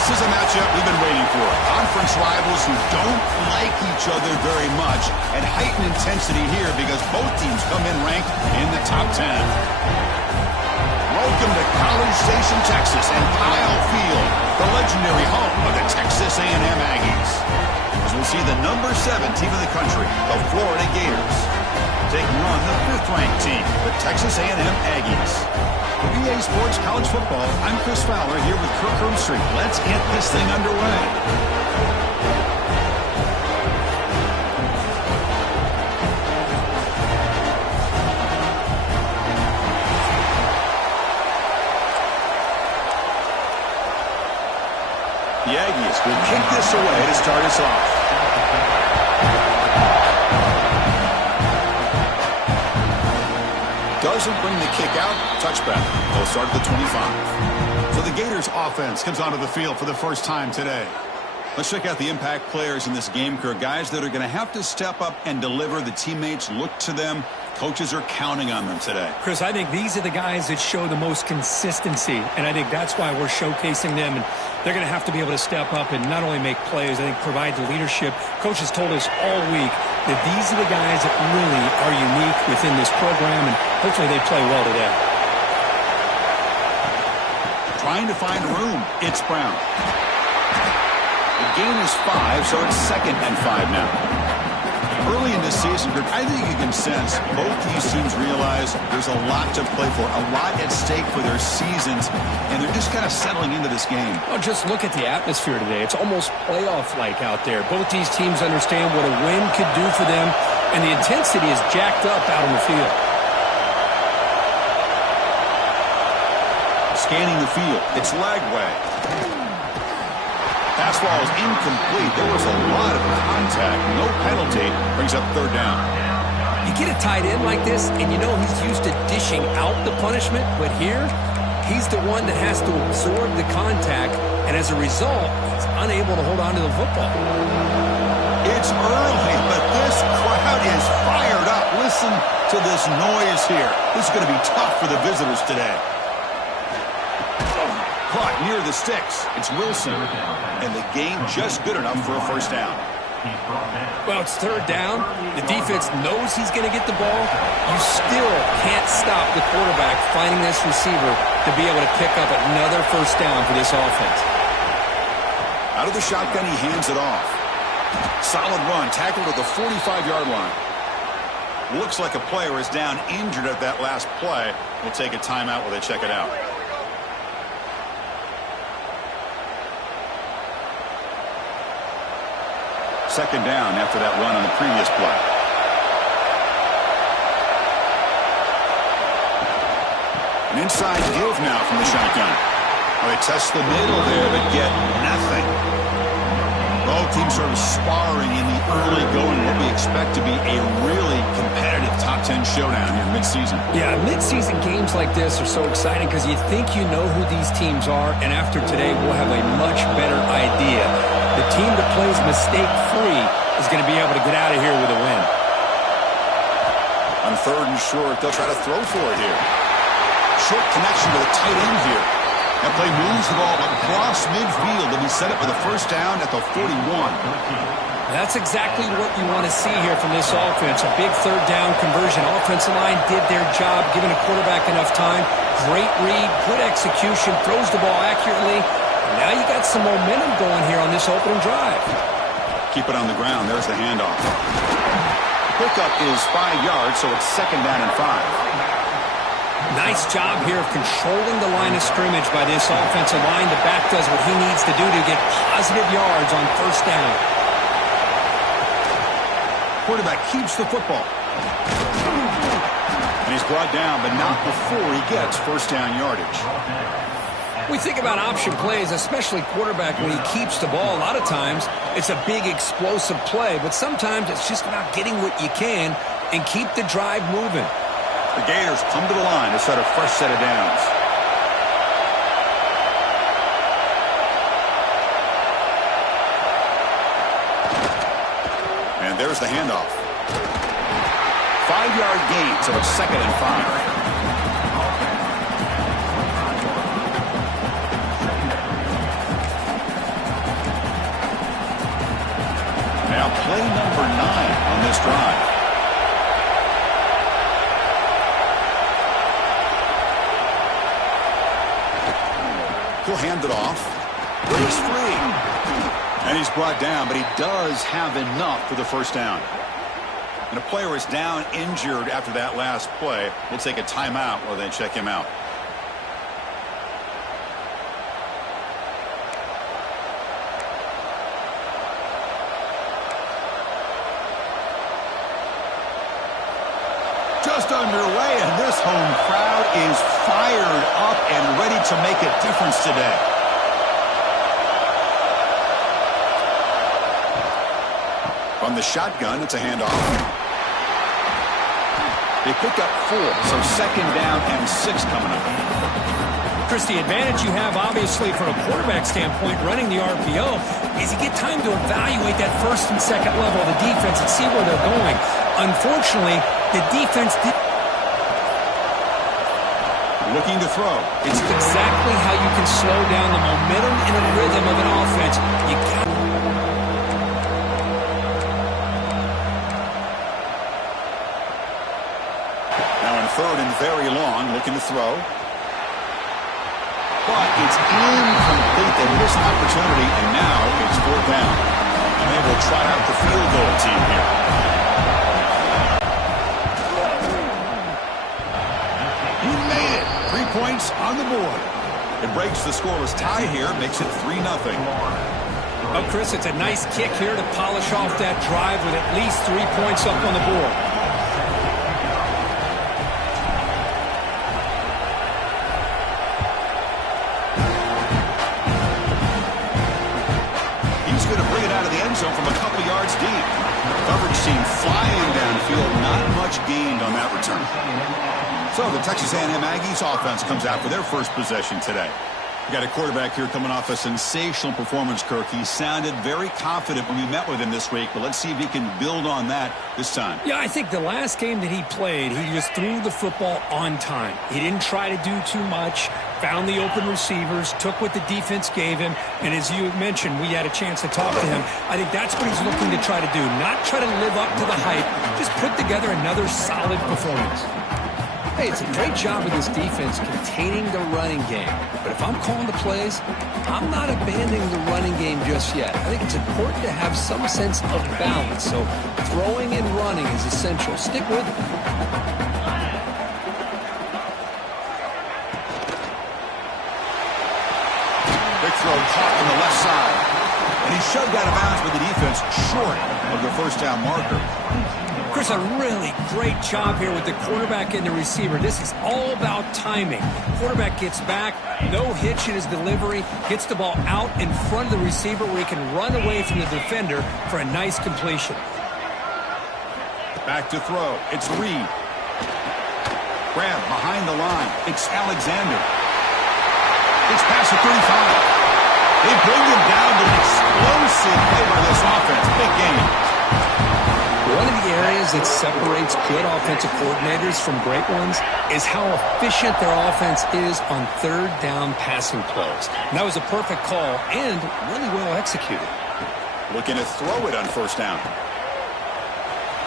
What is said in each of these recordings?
This is a matchup we've been waiting for. Conference rivals who don't like each other very much, and heightened intensity here because both teams come in ranked in the top 10. Welcome to College Station, Texas, and Kyle Field, the legendary home of the Texas A&M Aggies. As we see the number 7 team in the country, the Florida Gators, taking on the 5th-ranked team, the Texas A&M Aggies. For EA Sports College Football, I'm Chris Fowler here with Kirk Herbstreit. Let's get this thing underway. The Aggies will kick this away to start us off. Doesn't bring the kick out. Touchback. They'll start at the 25. So the Gators offense comes onto the field for the first time today. Let's check out the impact players in this game, Kirk. Guys that are going to have to step up and deliver. The teammates look to them. Coaches are counting on them today. Chris, I think these are the guys that show the most consistency, and I think that's why we're showcasing them. And they're going to have to be able to step up and not only make plays, I think provide the leadership. Coach has told us all week that these are the guys that really are unique within this program, and hopefully they play well today. Trying to find room. It's Brown. The gain is 5, so it's 2nd and 5 now. Early in this season, I think you can sense both these teams realize there's a lot to play for, a lot at stake for their seasons, and they're just kind of settling into this game. Oh, just look at the atmosphere today. It's almost playoff-like out there. Both these teams understand what a win could do for them, and the intensity is jacked up out on the field. Scanning the field. It's Lagway. Pass ball is incomplete. There was a lot of contact. No penalty. Brings up 3rd down. You get a tight end like this, and you know he's used to dishing out the punishment, but here, he's the one that has to absorb the contact, and as a result, he's unable to hold on to the football. It's early, but this crowd is fired up. Listen to this noise here. This is going to be tough for the visitors today. Caught near the sticks. It's Wilson. And the gain just good enough for a 1st down. Well, it's 3rd down. The defense knows he's going to get the ball. You still can't stop the quarterback finding this receiver to be able to pick up another 1st down for this offense. Out of the shotgun, he hands it off. Solid run, tackled at the 45-yard line. Looks like a player is down injured at that last play. We'll take a timeout while they check it out. Second down after that run on the previous play. An inside give now from the shotgun. Well, they test the middle there, but get nothing. Both teams sort of sparring in the early going, what we expect to be a really competitive top 10 showdown here mid-season. Yeah, mid-season games like this are so exciting because you think you know who these teams are, and after today we'll have a much better idea. The team that plays mistake-free is going to be able to get out of here with a win. On 3rd and short, they'll try to throw for it here. Short connection to the tight end here. That play moves the ball across midfield to be set up with a 1st down at the 41. That's exactly what you want to see here from this offense. A big 3rd down conversion. Offensive line did their job, giving a quarterback enough time. Great read, good execution, throws the ball accurately. And now you got some momentum going here on this opening drive. Keep it on the ground. There's the handoff. Pickup is 5 yards, so it's 2nd down and 5. Nice job here of controlling the line of scrimmage by this offensive line. The back does what he needs to do to get positive yards on 1st down. Quarterback keeps the football. And he's brought down, but not before he gets 1st down yardage. We think about option plays, especially quarterback, when he keeps the ball. A lot of times, it's a big explosive play, but sometimes it's just about getting what you can and keep the drive moving. The Gators come to the line to set a fresh set of downs. And there's the handoff. 5-yard gain, so it's 2nd and 5. play number 9 on this drive. He'll hand it off. Breaks free. And he's brought down, but he does have enough for the first down. And a player is down injured after that last play. We'll take a timeout while they check him out. Just underway, and this home crowd is fired up and ready to make a difference today. From the shotgun, it's a handoff. They pick up 4, so second down and 6 coming up. Chris, the advantage you have, obviously, from a quarterback standpoint, running the RPO, is you get time to evaluate that first and second level of the defense and see where they're going. Unfortunately, the defense did. Looking to throw. It's exactly how you can slow down the momentum and a rhythm of an offense. You got. Now in third and very long, looking to throw. But it's incomplete. They missed an opportunity, and now it's 4th down. And they will try out the field goal team here. He made it. 3 points on the board. It breaks the scoreless tie here, makes it 3-0. Well, Chris, it's a nice kick here to polish off that drive with at least 3 points up on the board. Zone from a couple yards deep. Coverage team flying downfield. Not much gained on that return. So the Texas A&M Aggies offense comes out for their first possession today. We got a quarterback here coming off a sensational performance, Kirk. He sounded very confident when we met with him this week, but let's see if he can build on that this time. Yeah, I think the last game that he played, he just threw the football on time. He didn't try to do too much, found the open receivers, took what the defense gave him, and as you mentioned, we had a chance to talk to him. I think that's what he's looking to try to do, not try to live up to the hype, just put together another solid performance. Hey, it's a great job of this defense containing the running game. But if I'm calling the plays, I'm not abandoning the running game just yet. I think it's important to have some sense of balance. So throwing and running is essential. Stick with it. Big throw caught on the left side. And he shoved out of bounds with the defense short of the first down marker. Chris, a really great job here with the quarterback and the receiver. This is all about timing. Quarterback gets back, no hitch in his delivery, gets the ball out in front of the receiver where he can run away from the defender for a nice completion. Back to throw. It's Reed. Grab behind the line. It's Alexander. It's past the 35. They bring him down to an explosive play by this offense. Big game. One of the areas that separates good offensive coordinators from great ones is how efficient their offense is on third down passing plays. And that was a perfect call and really well executed. Looking to throw it on first down.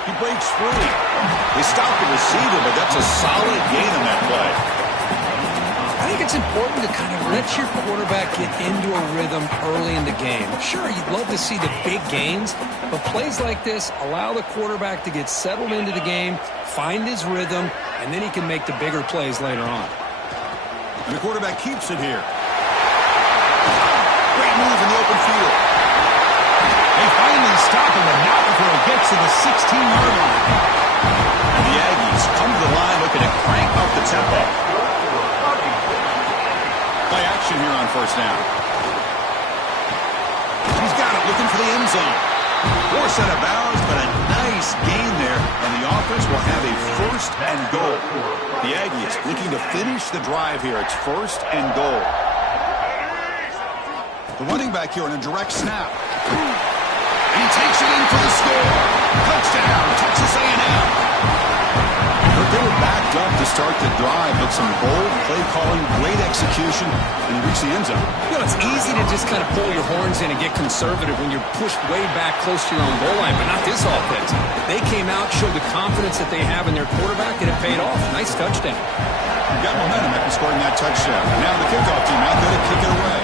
He breaks free. They stop the receiver, but that's a solid gain on that play. I think it's important to kind of let your quarterback get into a rhythm early in the game. Sure, you'd love to see the big gains, but plays like this allow the quarterback to get settled into the game, find his rhythm, and then he can make the bigger plays later on. And the quarterback keeps it here. Great move in the open field. They finally stop him, and not before he gets to the 16-yard line. And the Aggies come to the line looking to crank up the tempo. Play action here on first down. He's got it, looking for the end zone. Force out of bounds, but a nice gain there, and the offense will have a first and goal. The Aggies looking to finish the drive here. It's first and goal. The running back here on a direct snap. And he takes it in for the score. Touchdown, Texas A&M. They were backed up to start the drive, but some bold play calling, great execution, and he reached the end zone. You know, it's easy to just kind of pull your horns in and get conservative when you're pushed way back close to your own goal line, but not this offense. They came out, showed the confidence that they have in their quarterback, and it paid off. Nice touchdown. You got momentum after scoring that touchdown. Now the kickoff team out there to kick it away.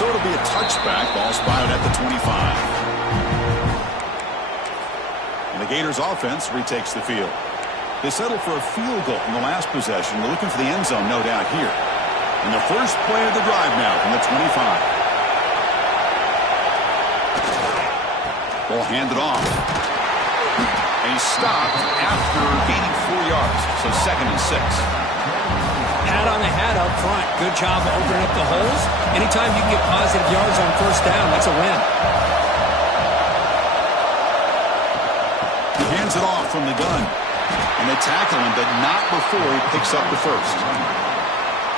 So it'll be a touchback. Ball spotted at the 25. And the Gators offense retakes the field. They settle for a field goal in the last possession. They're looking for the end zone, no doubt, here. And the first play of the drive now from the 25. Ball handed off. And he's stopped after gaining 4 yards. So 2nd and 6. Hat on the hat up front. Good job opening up the holes. Anytime you can get positive yards on first down, that's a win. He hands it off from the gun. And they tackle him, but not before he picks up the first.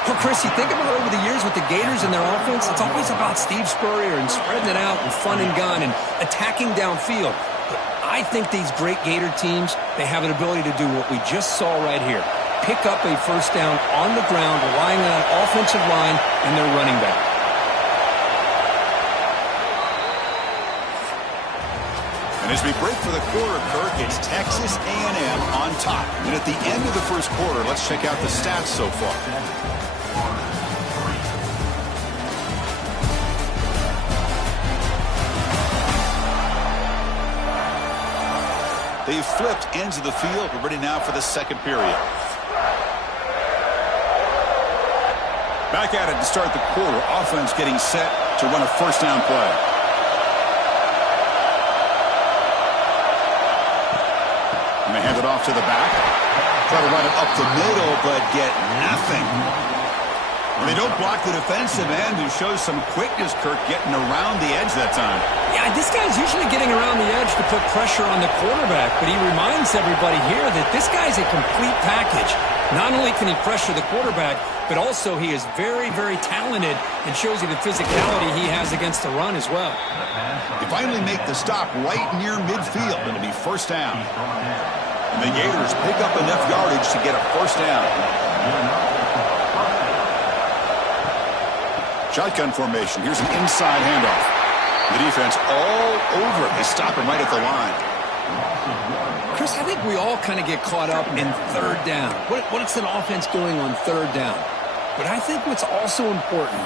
Well, Chris, you think about over the years with the Gators and their offense, it's always about Steve Spurrier and spreading it out and fun and gun and attacking downfield. But I think these great Gator teams, they have an ability to do what we just saw right here. Pick up a first down on the ground, relying on an offensive line and their running back. And as we break for the quarter, Kirk, it's Texas A&M on top. And at the end of the first quarter, let's check out the stats so far. They've flipped ends of the field. We're ready now for the second period. Back at it to start the quarter. Offense getting set to run a first down play. And they hand it off to the back. Try to run it up the middle, but get nothing. And they don't block the defensive end, who shows some quickness, Kirk, getting around the edge that time. Yeah, this guy's usually getting around the edge to put pressure on the quarterback, but he reminds everybody here that this guy's a complete package. Not only can he pressure the quarterback, but also he is very, very talented and shows you the physicality he has against the run as well. They finally make the stop right near midfield. It'll be first down. And the Gators pick up enough yardage to get a first down. Shotgun formation. Here's an inside handoff. The defense all over it. They stop him right at the line. Chris, I think we all kind of get caught up in third down. What's an offense doing on third down? But I think what's also important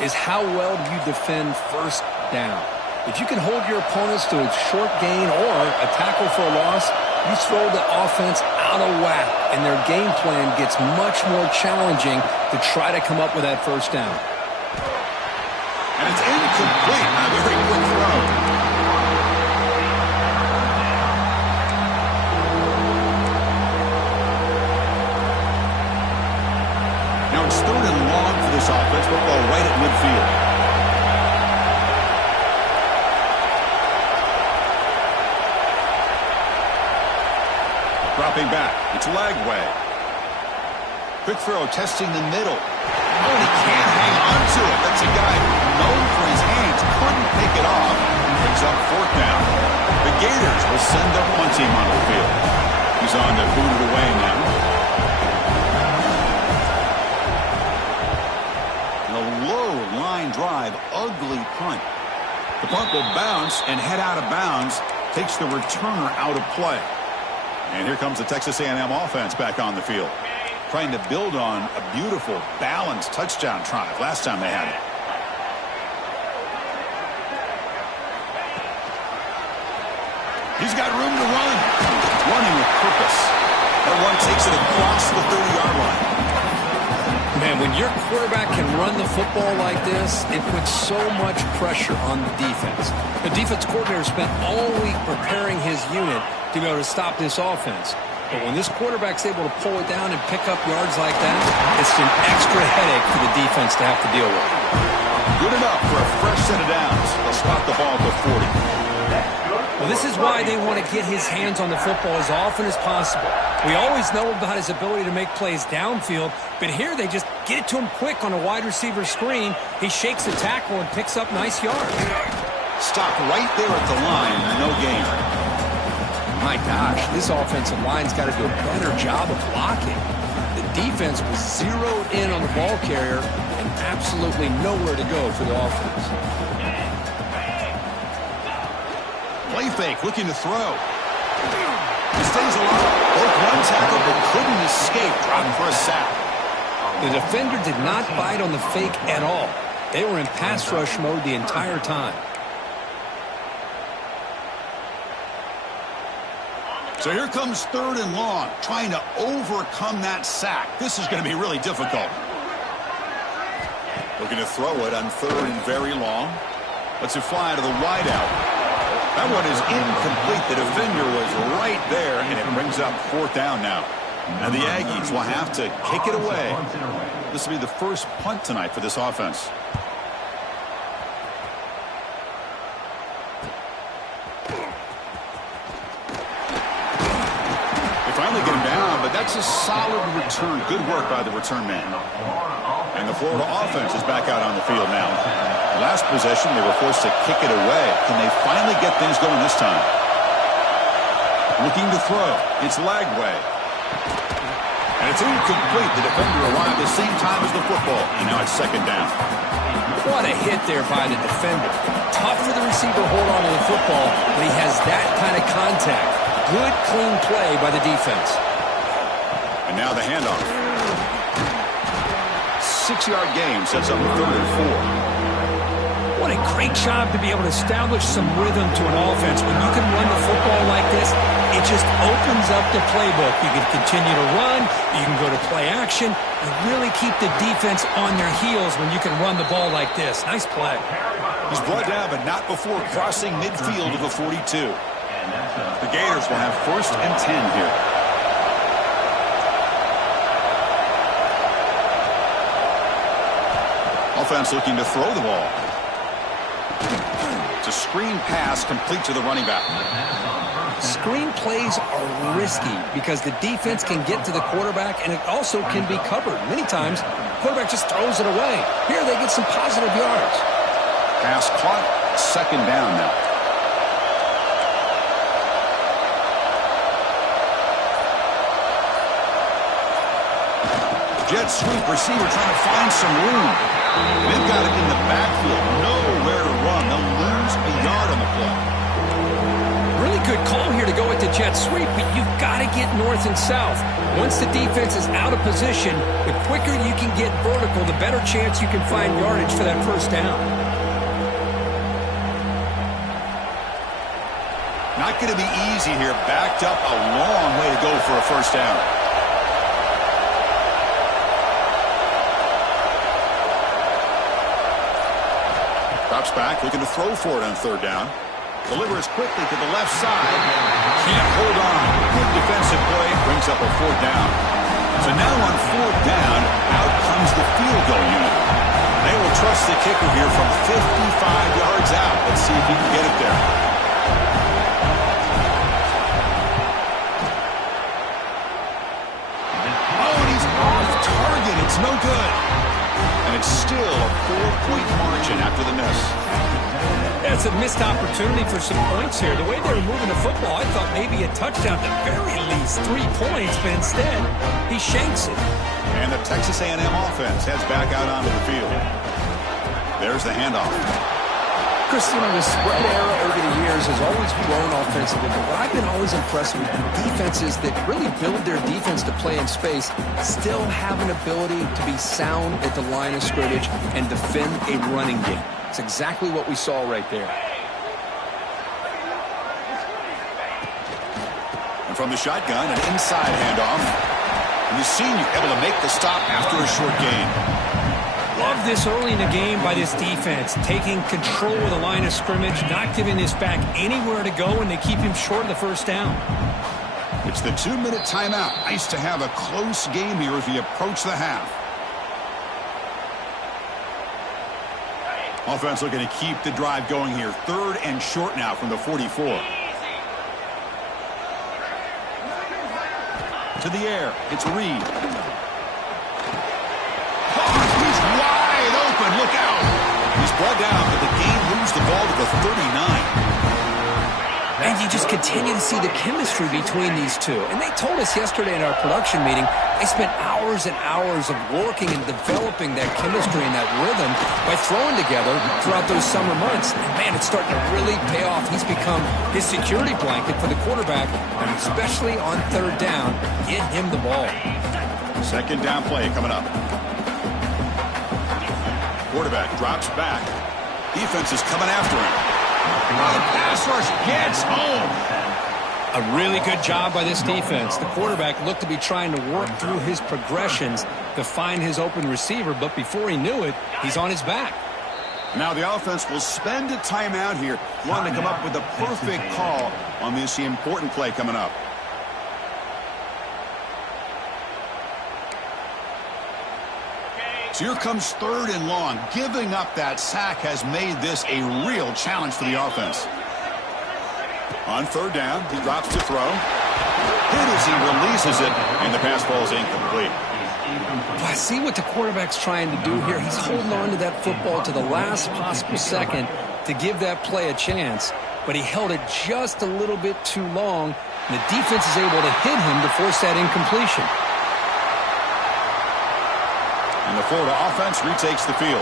is how well do you defend first down. If you can hold your opponents to a short gain or a tackle for a loss, you throw the offense out of whack, and their game plan gets much more challenging to try to come up with that first down. And it's incomplete. A very quick throw. Now it's 3rd and long for this offense. Football right at midfield. Dropping back. It's Lagway. Quick throw, testing the middle. Oh, and he can't hang on to it. That's a guy known for his hands. Couldn't pick it off. Picks up 4th down. The Gators will send their punt team on the field. He's on to boot it away now. And a low line drive, ugly punt. The punt will bounce and head out of bounds. Takes the returner out of play. And here comes the Texas A&M offense back on the field, trying to build on a beautiful, balanced touchdown drive last time they had it. He's got room to run. Running with purpose. That run takes it across the 30-yard line. Man, when your quarterback can run the football like this, it puts so much pressure on the defense. The defense coordinator spent all week preparing his unit to be able to stop this offense. But when this quarterback's able to pull it down and pick up yards like that, it's an extra headache for the defense to have to deal with. Good enough for a fresh set of downs. They'll spot the ball at the 40. Well, this is why they want to get his hands on the football as often as possible. We always know about his ability to make plays downfield, but here they just get it to him quick on a wide receiver screen. He shakes the tackle and picks up nice yards. Stopped right there at the line, no gain. My gosh, this offensive line's got to do a better job of blocking. The defense was zeroed in on the ball carrier and absolutely nowhere to go for the offense. Play fake, looking to throw. He stays alive. Broke one tackle, but couldn't escape, dropping for a sack. The defender did not bite on the fake at all. They were in pass rush mode the entire time. So here comes 3rd and long, trying to overcome that sack. This is going to be really difficult. Looking to throw it on 3rd and very long. Lets it fly to the wideout. That one is incomplete. The defender was right there, and it brings up 4th down now. And the Aggies will have to kick it away. This will be the first punt tonight for this offense. Finally get him down, but that's a solid return. Good work by the return man. And the Florida offense is back out on the field now. Last possession, they were forced to kick it away. Can they finally get things going this time? Looking to throw. It's Lagway. And it's incomplete. The defender arrived at the same time as the football. And now it's 2nd down. What a hit there by the defender. Tough for the receiver to hold on to the football, but he has that kind of contact. Good, clean play by the defense. And now the handoff. 6-yard gain sets up a 3rd and 4. What a great job to be able to establish some rhythm to an offense. When you can run the football like this, it just opens up the playbook. You can continue to run. You can go to play action. You really keep the defense on their heels when you can run the ball like this. Nice play. He's brought down, but not before crossing midfield of the 42. The Gators will have 1st and 10 here. Offense looking to throw the ball. It's a screen pass complete to the running back. Screen plays are risky because the defense can get to the quarterback, and it also can be covered. Many times, the quarterback just throws it away. Here they get some positive yards. Pass caught, 2nd down now. Jet sweep receiver trying to find some room. They've got it in the backfield. Nowhere to run. They'll lose a yard on the play. Really good call here to go with the jet sweep, but you've got to get north and south. Once the defense is out of position, the quicker you can get vertical, the better chance you can find yardage for that 1st down. Not going to be easy here. Backed up a long way to go for a 1st down. Drops back, looking to throw for it on 3rd down. Delivers quickly to the left side. Can't hold on. Good defensive play. Brings up a 4th down. So now on 4th down, out comes the field goal unit. They will trust the kicker here from 55 yards out. Let's see if he can get it there. Oh, and he's off target. It's no good. And it's still a 4-point margin after the miss. That's a missed opportunity for some points here. The way they were moving the football, I thought maybe a touchdown, at the very least 3 points, but instead, he shanks it. And the Texas A&M offense heads back out onto the field. There's the handoff. Chris, you know, the spread era over the years has always grown offensively, but what I've been always impressed with defenses that really build their defense to play in space still have an ability to be sound at the line of scrimmage and defend a running game. It's exactly what we saw right there. And from the shotgun, an inside handoff. And the senior able to make the stop after a short gain. Love this early in the game by this defense, taking control of the line of scrimmage, not giving this back anywhere to go, and they keep him short of the 1st down. It's the 2-minute timeout. Nice to have a close game here as we approach the half. Offense looking to keep the drive going here. 3rd and short now from the 44. To the air. It's Reed. He's wide open. Look out. He's brought down, but the game moves the ball to the 39. And you just continue to see the chemistry between these two. And they told us yesterday in our production meeting, they spent hours and hours of working and developing that chemistry and that rhythm by throwing together throughout those summer months. And man, it's starting to really pay off. He's become his security blanket for the quarterback, and especially on third down, get him the ball. Second down play coming up. Quarterback drops back. Defense is coming after him. Oh, pass rush gets home. A really good job by this defense. The quarterback looked to be trying to work through his progressions to find his open receiver, but before he knew it, he's on his back. Now the offense will spend a timeout here, wanting to come up with a perfect call on this important play coming up. So here comes third and long. Giving up that sack has made this a real challenge for the offense. On third down, he drops to throw. Hit as he releases it, and the pass falls incomplete. I see what the quarterback's trying to do here. He's holding on to that football to the last possible second to give that play a chance, but he held it just a little bit too long, and the defense is able to hit him to force that incompletion. And the Florida offense retakes the field.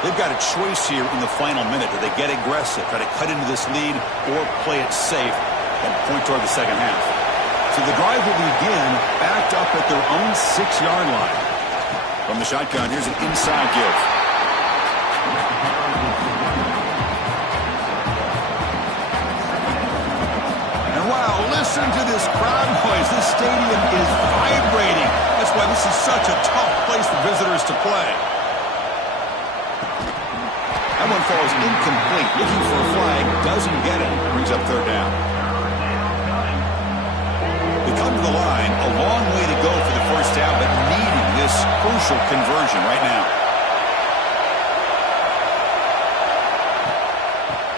They've got a choice here in the final minute. Do they get aggressive, try to cut into this lead, or play it safe and point toward the second half? So the drive will begin backed up at their own 6-yard line. From the shotgun, here's an inside give. And wow, listen to this crowd noise. This stadium is vibrating. That's why this is such a tough place for visitors to play. That one falls incomplete. Looking for a flag, doesn't get it. Brings up third down. They come to the line, a long way to go for the first down, but needing this crucial conversion right now.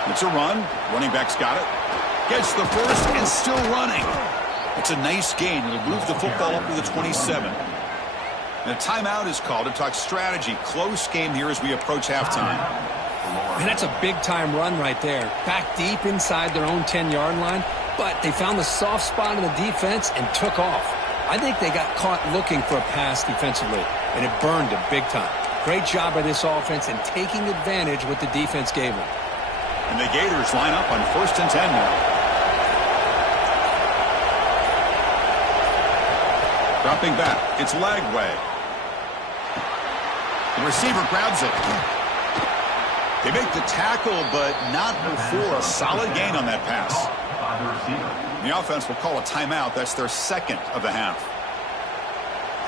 It's a run. Running back's got it. Gets the first and still running. It's a nice gain. It'll move the football up to the 27. And a timeout is called to talk strategy. Close game here as we approach halftime. And that's a big-time run right there. Back deep inside their own 10-yard line, but they found the soft spot in the defense and took off. I think they got caught looking for a pass defensively, and it burned them big time. Great job by this offense in taking advantage what the defense gave them. And the Gators line up on 1st and 10 now. Dropping back, it's Lagway. The receiver grabs it. They make the tackle, but not before a solid gain on that pass. The offense will call a timeout. That's their second of the half.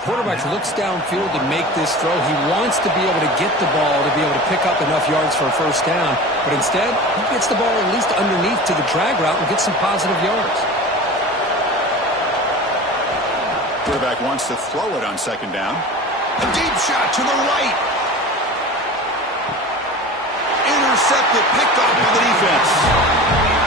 Quarterback looks downfield to make this throw. He wants to be able to get the ball to be able to pick up enough yards for a first down, but instead, he gets the ball at least underneath to the drag route and gets some positive yards. Quarterback wants to throw it on second down. A deep shot to the right. Intercepted, picked off by the defense.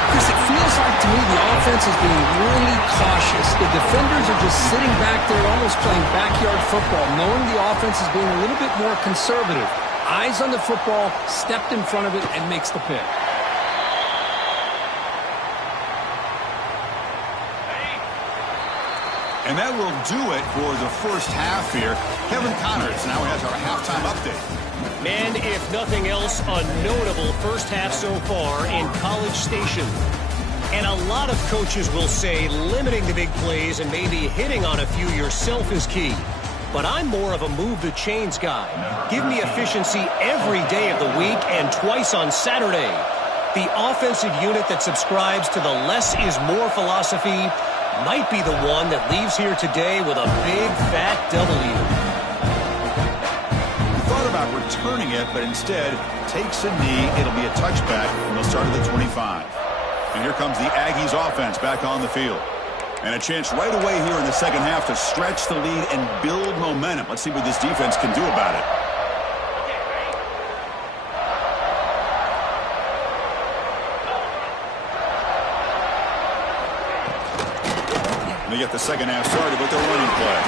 Chris, it feels like to me the offense is being really cautious. The defenders are just sitting back there almost playing backyard football, knowing the offense is being a little bit more conservative. Eyes on the football, stepped in front of it, and makes the pick. And that will do it for the first half here. Kevin Connors now has our halftime update. Man, if nothing else, a notable first half so far in College Station. And a lot of coaches will say limiting the big plays and maybe hitting on a few yourself is key. But I'm more of a move the chains guy. Give me efficiency every day of the week and twice on Saturday. The offensive unit that subscribes to the less is more philosophy might be the one that leaves here today with a big fat W. Thought about returning it, but instead takes a knee. It'll be a touchback, and they'll start at the 25. And here comes the Aggies offense back on the field. And a chance right away here in the second half to stretch the lead and build momentum. Let's see what this defense can do about it. They get the second half started with their running play.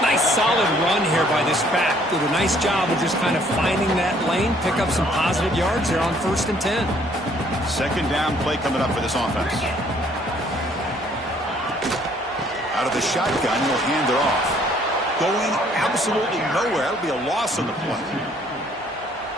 Nice solid run here by this back. Did a nice job of just kind of finding that lane, pick up some positive yards there on 1st and 10. Second down play coming up for this offense. Out of the shotgun, he'll hand it off. Going absolutely nowhere. That'll be a loss on the play.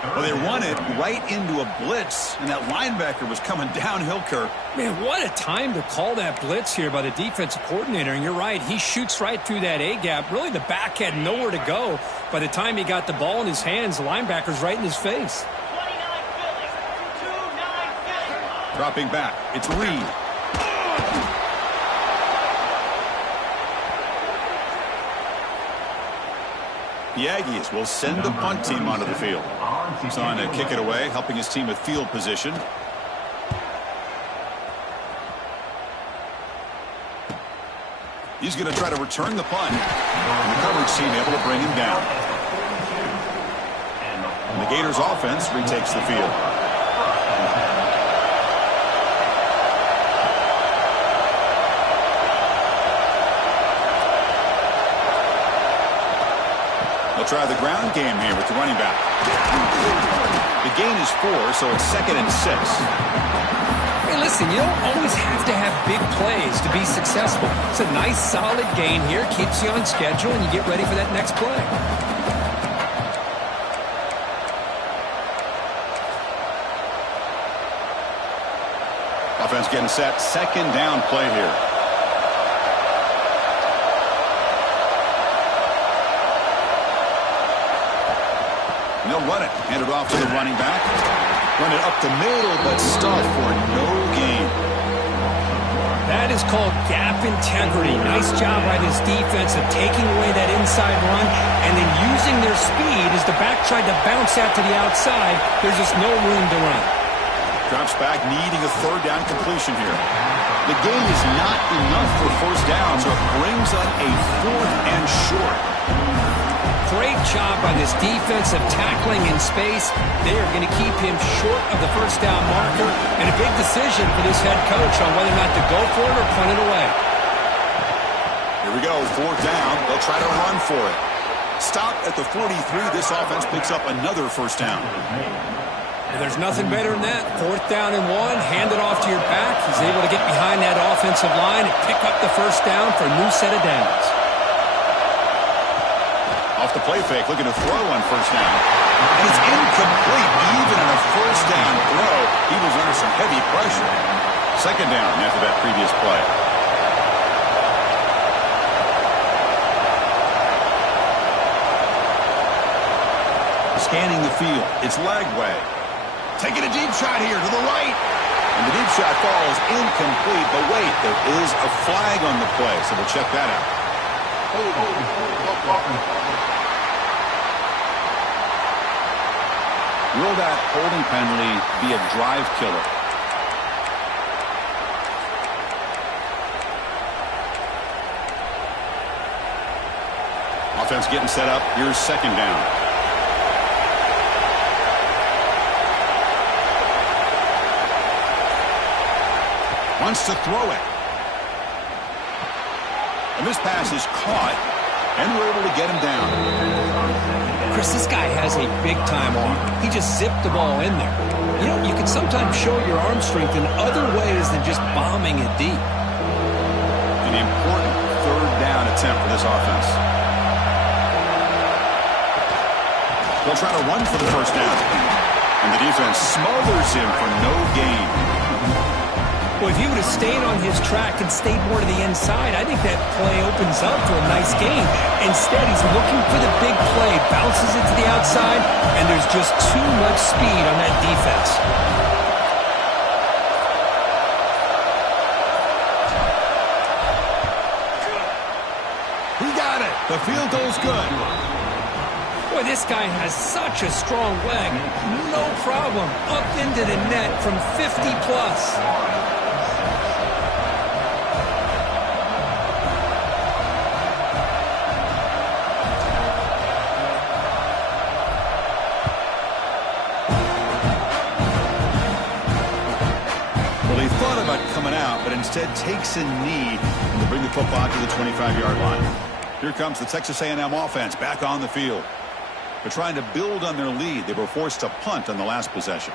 Well, they run it right into a blitz, and that linebacker was coming downhill, Kirk. Man, what a time to call that blitz here by the defensive coordinator. And you're right, he shoots right through that A-gap. Really, the back had nowhere to go. By the time he got the ball in his hands, the linebacker's right in his face. Dropping back, it's Reed. The Aggies will send the punt team onto the field. He's on to kick it away, helping his team with field position. He's going to try to return the punt. And the coverage team able to bring him down. And the Gators offense retakes the field. They'll try the ground game here with the running back. The gain is 4, so it's 2nd and 6. Hey, listen, you don't always have to have big plays to be successful. It's a nice, solid gain here. Keeps you on schedule, and you get ready for that next play. Offense getting set. 2nd down play here. And they'll run it. Hand it off to the running back. Run it up the middle, but stuff for no gain. That is called gap integrity. Nice job by this defense of taking away that inside run and then using their speed as the back tried to bounce out to the outside. There's just no room to run. Drops back, needing a 3rd down completion here. The gain is not enough for 1st down, so it brings up a 4th and short. Great job by this defense of tackling in space. They are going to keep him short of the 1st down marker, and a big decision for this head coach on whether or not to go for it or punt it away. Here we go, 4th down. They'll try to run for it. Stop at the 43. This offense picks up another 1st down. And there's nothing better than that. 4th down and 1, hand it off to your back. He's able to get behind that offensive line and pick up the 1st down for a new set of downs. Off the play fake, looking to throw on 1st down. And it's incomplete, even on a 1st down throw. He was under some heavy pressure. 2nd down after that previous play. Scanning the field, it's Lagway. Taking a deep shot here to the right. And the deep shot falls incomplete, but wait, there is a flag on the play, so we'll check that out. Will that holding penalty be a drive killer? Offense getting set up. Here's 2nd down. Wants to throw it. And this pass is caught, and we're able to get him down. Chris, this guy has a big-time arm. He just zipped the ball in there. You know, you can sometimes show your arm strength in other ways than just bombing it deep. An important 3rd down attempt for this offense. They'll try to run for the 1st down. And the defense smothers him for no gain. Well, if he would have stayed on his track and stayed more to the inside, I think that play opens up for a nice gain. Instead, he's looking for the big play, bounces it to the outside, and there's just too much speed on that defense. He got it. The field goes good. Boy, this guy has such a strong leg. No problem. Up into the net from 50 plus. Coming out, but instead takes a knee to bring the football to the 25-yard line. Here comes the Texas A&M offense back on the field. They're trying to build on their lead. They were forced to punt on the last possession.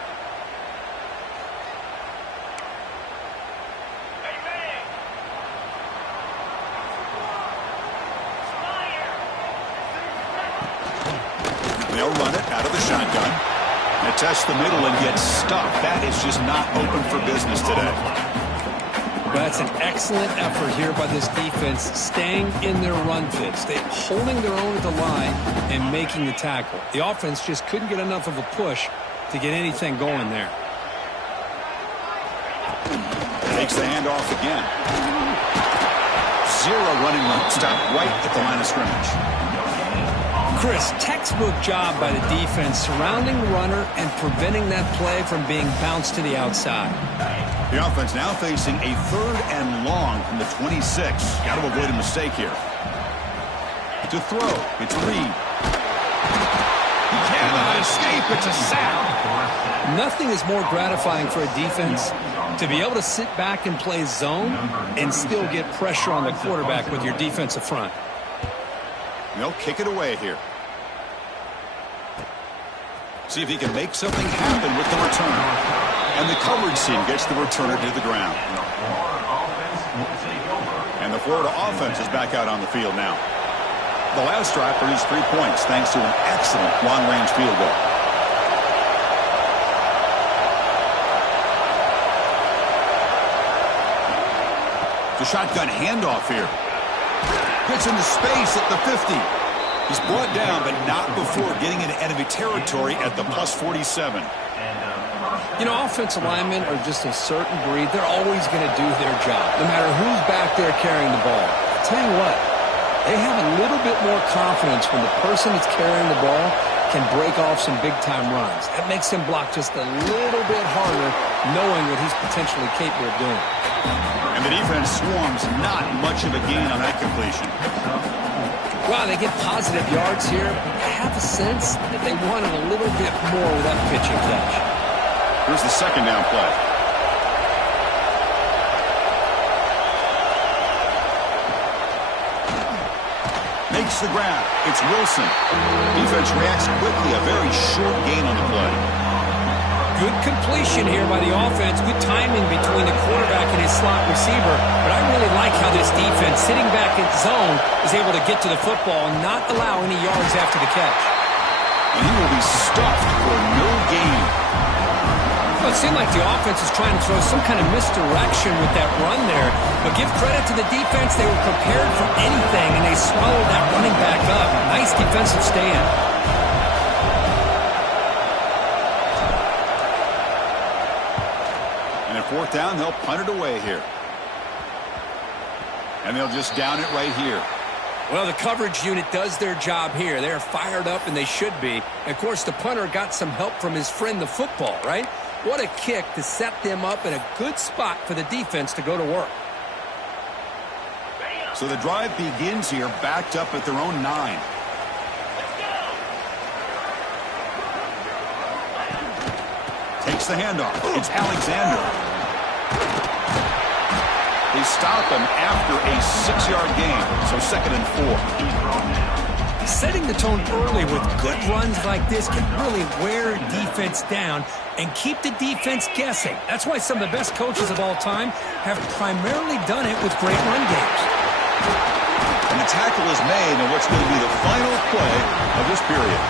They'll run it out of the shotgun. They test the middle and get stuffed. That is just not open for business today. That's an excellent effort here by this defense, staying in their run fits. They're holding their own at the line and making the tackle. The offense just couldn't get enough of a push to get anything going there. Takes the handoff again. Zero running room. Stop right at the line of scrimmage. Chris, textbook job by the defense surrounding the runner and preventing that play from being bounced to the outside. The offense now facing a 3rd and long from the 26. Got to avoid a mistake here. To throw, it's Reed. He cannot escape. It's a sack. Nothing is more gratifying for a defense to be able to sit back and play zone and still get pressure on the quarterback with your defensive front. They'll kick it away here. See if he can make something happen with the return. And the coverage team gets the returner to the ground. And the Florida offense is back out on the field now. The last drive produced 3 points thanks to an excellent long-range field goal. The shotgun handoff here. Gets into space at the 50. He's brought down, but not before getting into enemy territory at the plus 47. You know, offensive linemen are just a certain breed. They're always going to do their job, no matter who's back there carrying the ball. I'll tell you what, they have a little bit more confidence when the person that's carrying the ball can break off some big-time runs. That makes him block just a little bit harder, knowing what he's potentially capable of doing. And the defense swarms not much of a gain on that completion. Wow, they get positive yards here. I have a sense that they wanted a little bit more with that pitch and catch. Here's the second down play. Makes the grab. It's Wilson. Defense reacts quickly. A very short gain on the play. Good completion here by the offense. Good timing between the quarterback and his slot receiver. But I really like how this defense, sitting back in zone, is able to get to the football and not allow any yards after the catch. And he will be stuffed for no gain. Well, it seemed like the offense is trying to throw some kind of misdirection with that run there. But give credit to the defense. They were prepared for anything, and they swallowed that running back up. Nice defensive stand. And at 4th down, they'll punt it away here. And they'll just down it right here. Well, the coverage unit does their job here. They're fired up, and they should be. And of course, the punter got some help from his friend, the football, right? What a kick to set them up in a good spot for the defense to go to work. So the drive begins here, backed up at their own 9. Takes the handoff. It's Alexander. They stop him after a 6-yard gain, so 2nd and 4. Setting the tone early with good runs like this can really wear a defense down and keep the defense guessing. That's why some of the best coaches of all time have primarily done it with great run games. And the tackle is made on what's going to be the final play of this period.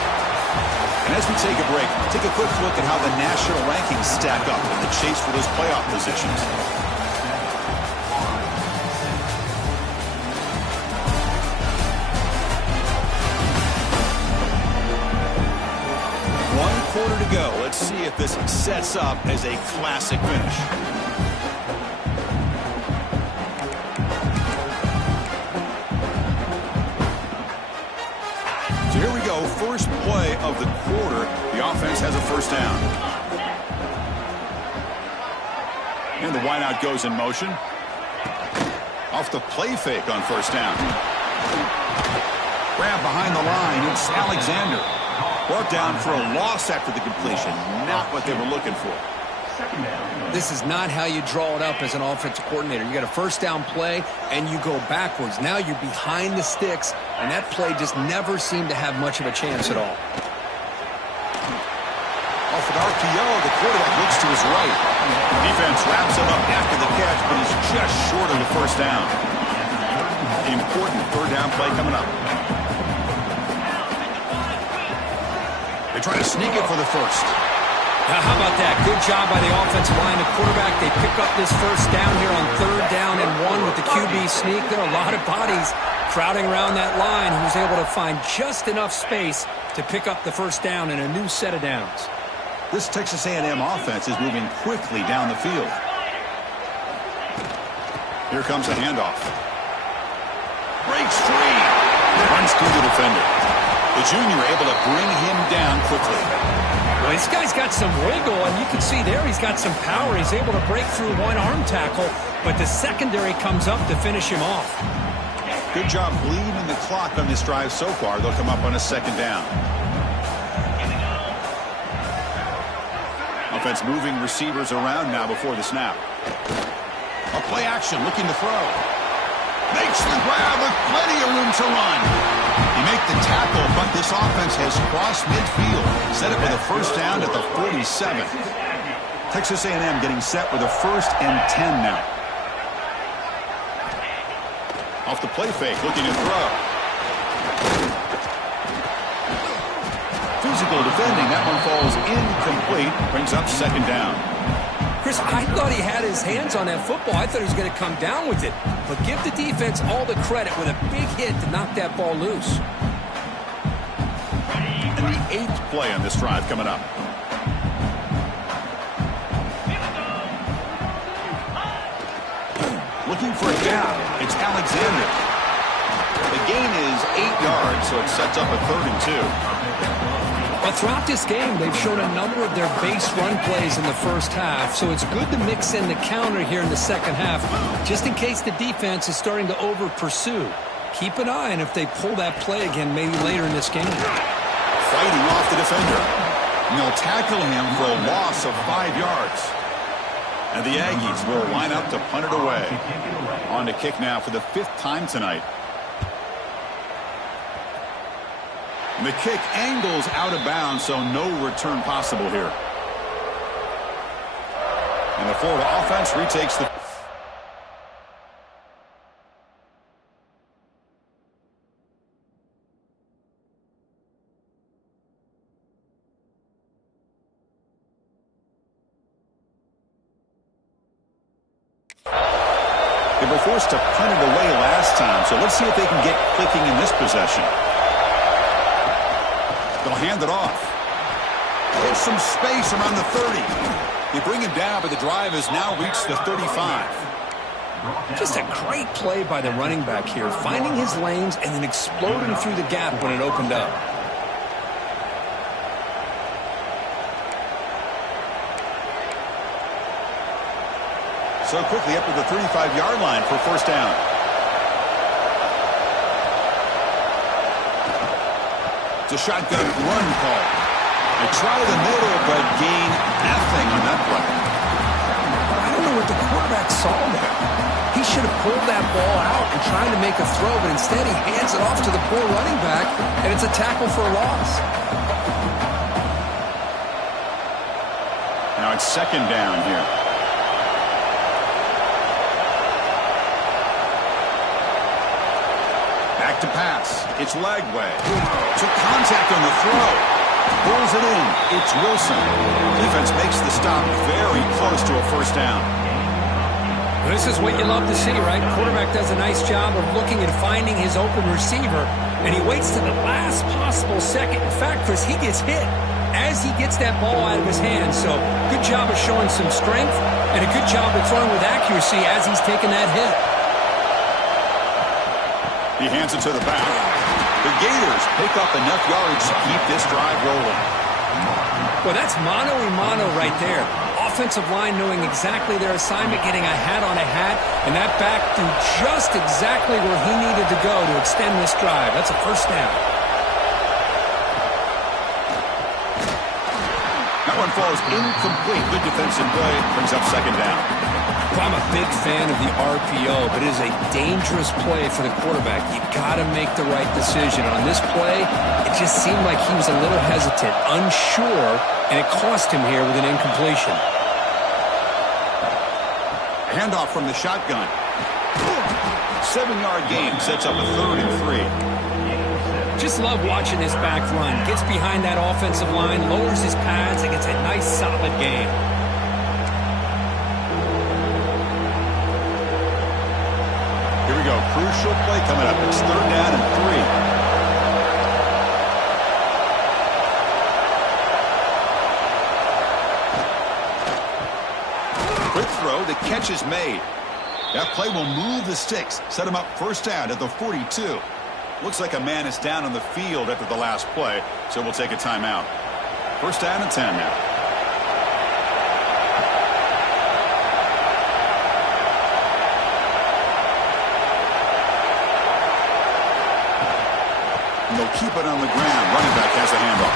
And as we take a break, take a quick look at how the national rankings stack up in the chase for those playoff positions. Quarter to go. Let's see if this sets up as a classic finish. So here we go. First play of the quarter. The offense has a 1st down. And the wideout goes in motion. Off the play fake on 1st down. Grab behind the line. It's Alexander. Brought down for a loss after the completion. Not what they were looking for. This is not how you draw it up as an offensive coordinator. You got a first down play, and you go backwards. Now you're behind the sticks, and that play just never seemed to have much of a chance at all. Off an RPO, the quarterback looks to his right. Defense wraps him up after the catch, but he's just short of the first down. Important third down play coming up. They try to sneak it for the first. Now, how about that? Good job by the offensive line. The quarterback, they pick up this first down here on third down and 1 with the QB sneak. There are a lot of bodies crowding around that line who was able to find just enough space to pick up the first down in a new set of downs. This Texas A&M offense is moving quickly down the field. Here comes a handoff. Breaks free. Runs through the defender. The junior able to bring him down quickly. Well, this guy's got some wiggle, and you can see there he's got some power. He's able to break through one arm tackle, but the secondary comes up to finish him off. Good job bleeding the clock on this drive so far. They'll come up on a second down. Offense moving receivers around now before the snap. A play action looking to throw. Makes the grab with plenty of room to run. He make the tackle, but this offense has crossed midfield. Set it with a first down at the 47. Texas A&M getting set with a 1st and 10 now. Off the play fake, looking to throw. Physical defending. That one falls incomplete. Brings up second down. Chris, I thought he had his hands on that football. I thought he was going to come down with it. But give the defense all the credit with a big hit to knock that ball loose. And the 8th play on this drive coming up. Looking for a gap. It's Alexander. The gain is 8 yards, so it sets up a 3rd and 2. But throughout this game, they've shown a number of their base run plays in the first half, so it's good to mix in the counter here in the second half, just in case the defense is starting to over-pursue. Keep an eye on if they pull that play again maybe later in this game. Fighting off the defender. And they'll tackle him for a loss of 5 yards. And the Aggies will line up to punt it away. On to kick now for the 5th time tonight. And the kick angles out of bounds, so no return possible here. And the Florida offense retakes the... They were forced to punt it away last time, so let's see if they can get clicking in this possession. They'll hand it off. Get some space around the 30. They bring him down, but the drive has now reached the 35. Just a great play by the running back here, finding his lanes and then exploding through the gap when it opened up. So quickly up to the 35-yard line for first down. It's a shotgun run call. They try the middle, but gain nothing on that play. I don't know what the quarterback saw there. He should have pulled that ball out and tried to make a throw, but instead he hands it off to the poor running back, and it's a tackle for a loss. Now it's second down here. Back to pass. It's Lagway. Took contact on the throw. Pulls it in. It's Wilson. Defense makes the stop very close to a first down. This is what you love to see, right? Quarterback does a nice job of looking and finding his open receiver, and he waits to the last possible second. In fact, Chris, he gets hit as he gets that ball out of his hands. So good job of showing some strength and a good job of throwing with accuracy as he's taking that hit. He hands it to the back. The Gators pick up enough yards to keep this drive rolling. Well, that's mano-a-mano right there. Offensive line knowing exactly their assignment, getting a hat on a hat, and that back threw just exactly where he needed to go to extend this drive. That's a first down. That one one falls incomplete. Good defensive play. Brings up second down. Well, I'm a big fan of the RPO, but it is a dangerous play for the quarterback. You've got to make the right decision. On this play, it just seemed like he was a little hesitant, unsure, and it cost him here with an incompletion. Handoff from the shotgun. 7-yard gain sets up a 3rd and 3. Just love watching this back run. Gets behind that offensive line, lowers his pads, and gets a nice solid gain. Here we go. Crucial play coming up. It's 3rd down and 3. Quick throw. The catch is made. That play will move the sticks. Set him up 1st down at the 42. Looks like a man is down on the field after the last play, so we'll take a timeout. 1st down and 10 now. And they'll keep it on the ground. Running back has a handoff.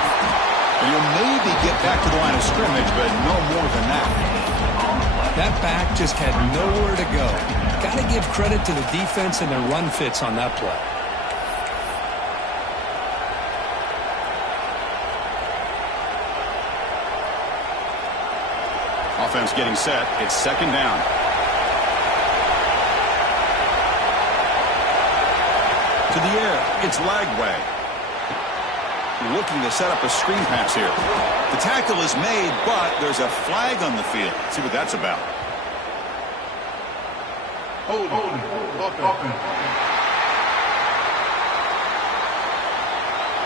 And he'll maybe get back to the line of scrimmage, but no more than that. That back just had nowhere to go. Got to give credit to the defense and their run fits on that play. Offense getting set. It's 2nd down. To the air. It's Lagway. Looking to set up a screen pass here. The tackle is made, but there's a flag on the field. Let's see what that's about.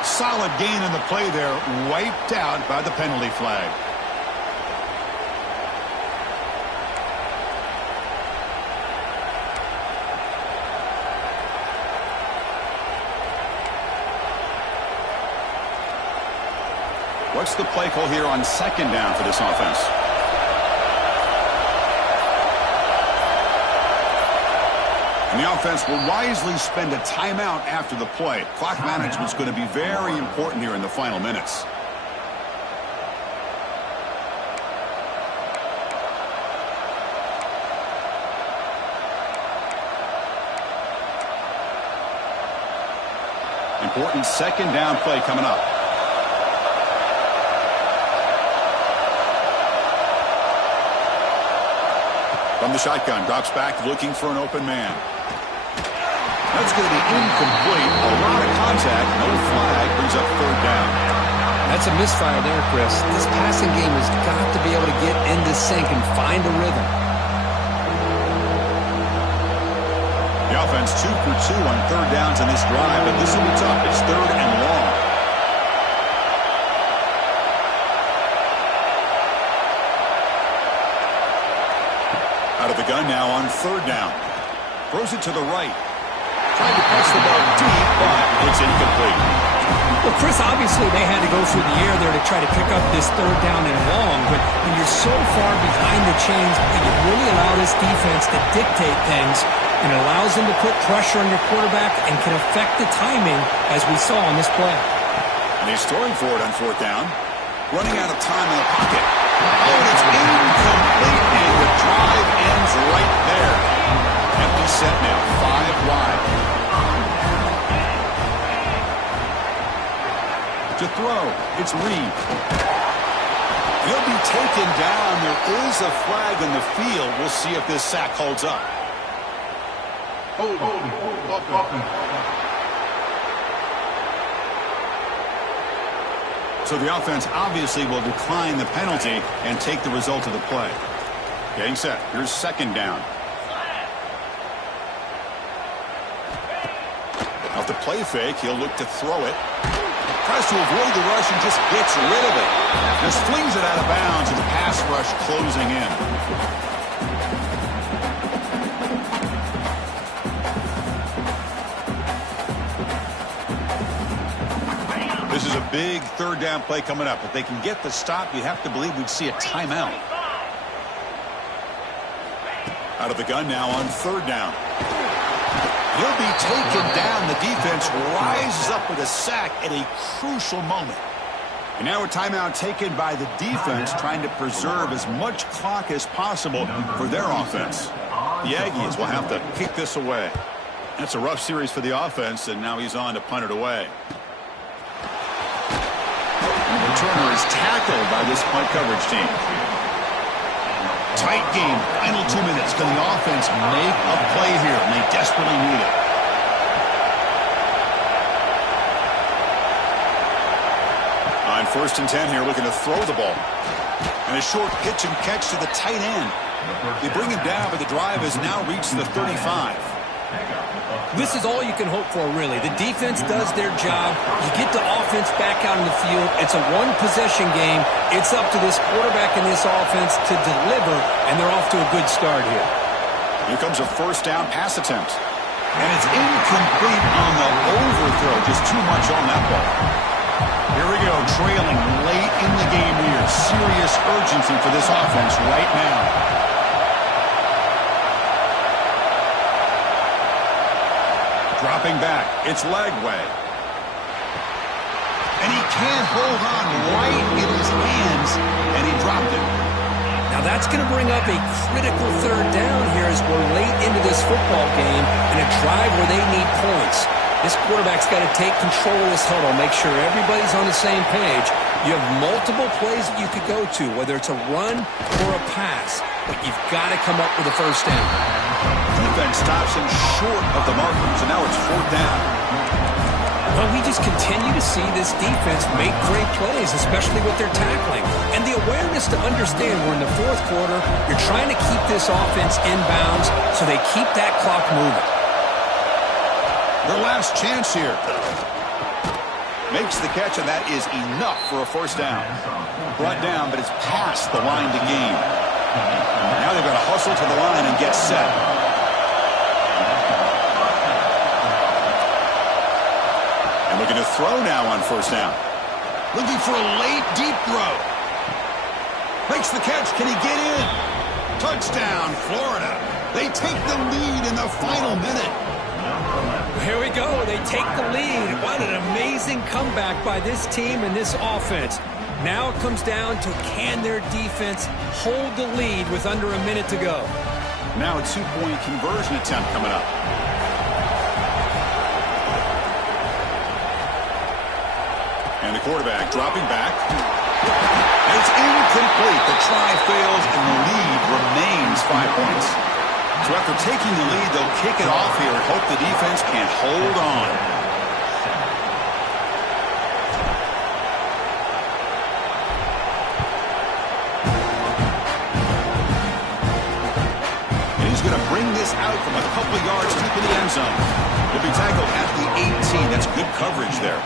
Solid gain in the play there. Wiped out by the penalty flag. What's the play call here on 2nd down for this offense? And the offense will wisely spend a timeout after the play. Clock management is going to be very important here in the final minutes. Important 2nd down play coming up. From the shotgun, drops back looking for an open man. That's going to be incomplete. A lot of contact, no flag, brings up 3rd down. That's a misfire there, Chris. This passing game has got to be able to get into sync and find a rhythm. The offense 2 for 2 on 3rd downs in this drive, but this will be tough. It's 3rd and long. Out of the gun now on 3rd down. Throws it to the right. Trying to press the ball deep, but it's incomplete. Well, Chris, obviously they had to go through the air there to try to pick up this 3rd down and long, but when you're so far behind the chains, you really allow this defense to dictate things, and it allows them to put pressure on your quarterback and can affect the timing, as we saw on this play. And he's throwing for it on 4th down. Running out of time in the pocket. Oh, and it's incomplete, and the drive ends right there. Empty set now, 5 wide. To throw, it's Reed. He'll be taken down. There is a flag on the field. We'll see if this sack holds up. So the offense obviously will decline the penalty and take the result of the play. Getting set. Here's 2nd down. Off the play fake, he'll look to throw it. Tries to avoid the rush and just gets rid of it. Just flings it out of bounds, and the pass rush closing in. This is a big 3rd down play coming up. If they can get the stop, you have to believe we'd see a timeout. Out of the gun now on 3rd down. He'll be taken down. The defense rises up with a sack at a crucial moment. And now a timeout taken by the defense, trying to preserve as much clock as possible for their offense. The Aggies will have to kick this away. That's a rough series for the offense, and now he's on to punt it away. And the returner is tackled by this punt coverage team. Tight game, final 2 minutes. Can the offense make a play here? And they desperately need it. On 1st and 10 here, looking to throw the ball. And a short pitch and catch to the tight end. They bring him down, but the drive has now reached the 35. This is all you can hope for, really. The defense does their job. You get the offense back out in the field. It's a one-possession game. It's up to this quarterback and this offense to deliver, and they're off to a good start here. Here comes a 1st down pass attempt. And it's incomplete on the overthrow. Just too much on that ball. Here we go, trailing late in the game here. Serious urgency for this offense right now. Dropping back, it's Lagway. And he can't hold on right in his hands, and he dropped it. Now that's going to bring up a critical 3rd down here as we're late into this football game in a drive where they need points. This quarterback's got to take control of this huddle, make sure everybody's on the same page. You have multiple plays that you could go to, whether it's a run or a pass, but you've got to come up with a 1st down. Defense stops him short of the markers, and now it's 4th down. Well, we just continue to see this defense make great plays, especially with their tackling. And the awareness to understand we're in the 4th quarter, you're trying to keep this offense in bounds so they keep that clock moving. Their last chance here. Makes the catch, and that is enough for a 1st down. Brought down, but it's past the line to gain. Now they've got to hustle to the line and get set. And looking to throw now on 1st down. Looking for a late, deep throw. Makes the catch. Can he get in? Touchdown, Florida. They take the lead in the final minute. Here we go. They take the lead. What an amazing comeback by this team and this offense. Now it comes down to can their defense hold the lead with under a minute to go. Now a 2-point conversion attempt coming up. And the quarterback dropping back. And it's incomplete. The try fails and the lead remains 5 points. So after taking the lead, they'll kick it off here and hope the defense can hold on. And he's going to bring this out from a couple of yards deep in the end zone. He'll be tackled at the 18. That's good coverage there.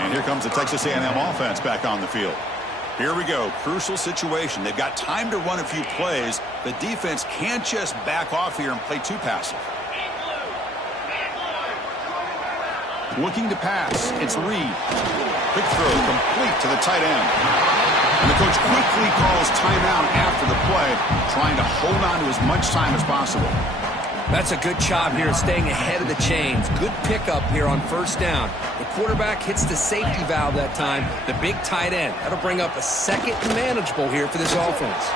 And here comes the Texas A&M offense back on the field. Here we go. Crucial situation. They've got time to run a few plays. The defense can't just back off here and play too passive. Looking to pass. It's Reed. Quick throw complete to the tight end. And the coach quickly calls timeout after the play, trying to hold on to as much time as possible. That's a good job here, staying ahead of the chains. Good pickup here on 1st down. The quarterback hits the safety valve that time. The big tight end. That'll bring up a 2nd and manageable here for this offense.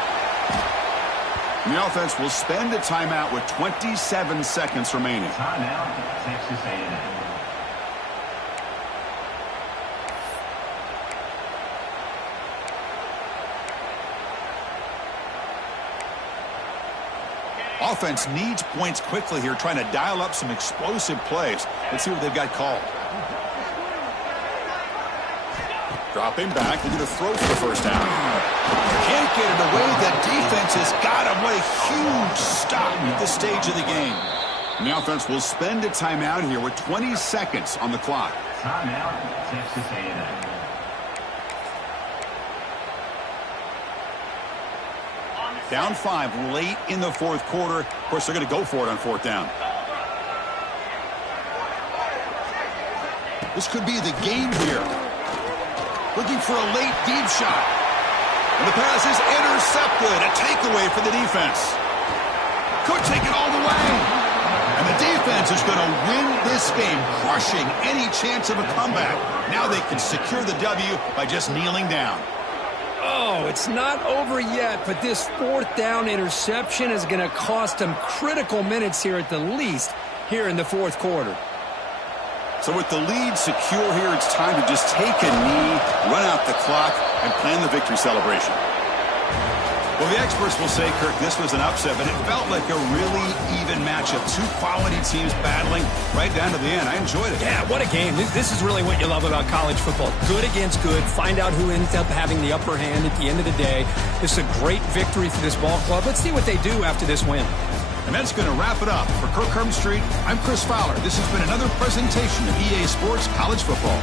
And the offense will spend a timeout with 27 seconds remaining. Timeout, Texas A&M. Offense needs points quickly here, trying to dial up some explosive plays. Let's see what they've got called. Dropping back, looking to throw for the 1st down. Can't get it away. The defense has got him. What a huge stop at this stage of the game. And the offense will spend a timeout here with 20 seconds on the clock. Timeout, Texas A&M. Down 5 late in the 4th quarter. Of course, they're going to go for it on 4th down. This could be the game here. Looking for a late deep shot. And the pass is intercepted. A takeaway for the defense. Could take it all the way. And the defense defense is going to win this game, crushing any chance of a comeback. Now they can secure the W by just kneeling down. Oh, it's not over yet, but this fourth down interception is going to cost them critical minutes here at the least here in the fourth quarter. So with the lead secure here, it's time to just take a knee, run out the clock, and plan the victory celebration. Well, the experts will say, Kirk, this was an upset, but it felt like a really even matchup. Two quality teams battling right down to the end. I enjoyed it. Yeah, what a game. This is really what you love about college football. Good against good. Find out who ends up having the upper hand at the end of the day. This is a great victory for this ball club. Let's see what they do after this win. And that's going to wrap it up. For Kirk Street, I'm Chris Fowler. This has been another presentation of EA Sports College Football.